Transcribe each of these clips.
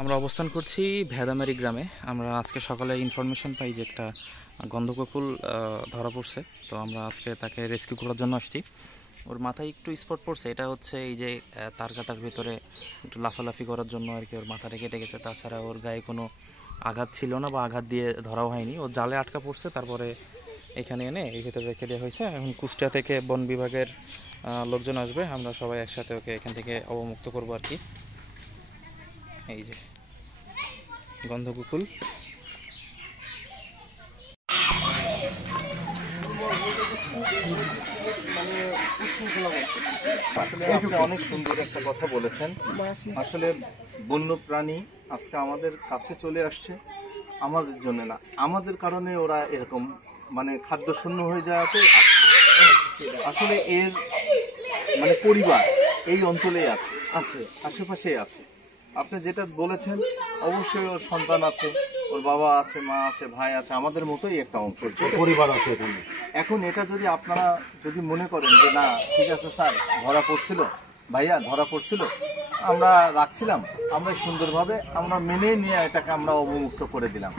আমরা অবস্থান করছি ভেদামারি গ্রামে। আমরা আজকে সকালে ইনফরমেশন পাই যে একটা গন্ধকুকুর ধরা পড়ছে। তো আমরা আজকে তাকে রেস্কিউ করার জন্য আসছি। ওর মাথায় একটু স্পট পড়ছে, এটা হচ্ছে এই যে তার কাটার ভিতরে একটু লাফালাফি করার জন্য আর কি ওর মাথাটা কেটে গেছে। তাছাড়া ওর গায়ে কোনো আঘাত ছিল না বা আঘাত দিয়ে ধরাও হয়নি। ও জালে আটকা পড়ছে, তারপরে এখানে এনে এই ভিতরে রেখে দেওয়া হয়েছে। এখন কুষ্টিয়া থেকে বন বিভাগের লোকজন আসবে, আমরা সবাই একসাথে ওকে এখান থেকে অবমুক্ত করবো আর কি। এই যে গন্ধকুকুল। আসলে আপনি অনেক সুন্দর একটা কথা বলেছেন। আসলে বন্য প্রাণী আজকে আমাদের কাছে চলে আসছে, আমাদের জন্য না, আমাদের কারণে ওরা এরকম মানে খাদ্য শূন্য হয়ে যাওয়াতে আসলে এর মানে পরিবার এই অঞ্চলেই আছে আশেপাশেই আছে। আপনি যেটা বলেছেন, অবশ্যই ওর সন্তান আছে, ওর বাবা আছে, মা আছে, ভাই আছে, আমাদের মতোই একটা অঞ্চল, পরিবার আছে এখানে। এখন এটা যদি আপনারা যদি মনে করেন যে না ঠিক আছে স্যার ধরা পড়ছিল, ভাইয়া ধরা পড়ছিল, আমরা রাখছিলাম, আমরা সুন্দরভাবে আমরা মেনে নিয়ে এটাকে আমরা অবমুক্ত করে দিলাম,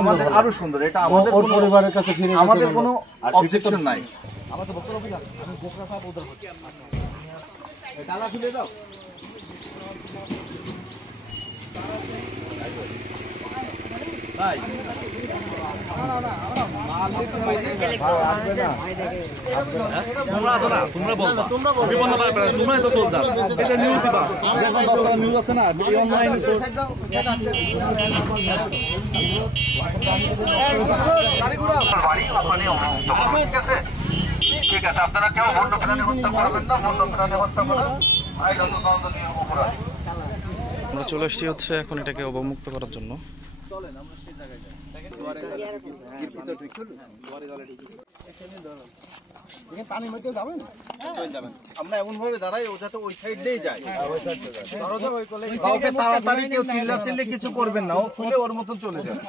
আমাদের আরো সুন্দর, এটা আমাদের পরিবারের কাছে ফিরে আমাদের কোনো অবজেকশন নাই। আমাদের ডালা খুলে দাও। তোমরা বলবা আমি বলতে পারবে না, তোমরাই তো চলতাম এটা নিউজ দিবা, নিউজ আছে না অনলাইন। ঠিক আছে, আপনারা কেউ বন্য প্রাণী হত্যা করবেন না, বন্য প্রাণী হত্যা করে আইনত দণ্ডনীয় অপরাধ। আমরা চলে আসছি হচ্ছে এখন এটাকে অবমুক্ত করার জন্য। আমরা এমন ভাবে দাঁড়াই ও যাতে ওই সাইড দিয়ে যায়, কাউকে তাড়াতাড়ি কেউ চিল্লাচিল্লি কিছু করবেন না, ও খুলে ওর মতন চলে যাবে।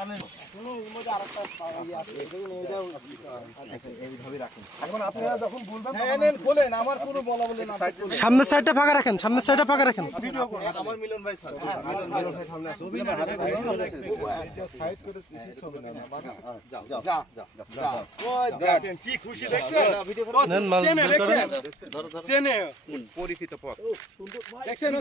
সামনের সাইডটা ফাঁকা রাখেন, সামনের সাইডটা ফাঁকা রাখেন। আমার মিলন ভাই স্যার, কি খুশি দেখছেন, পরিচিত পথ দেখছেন।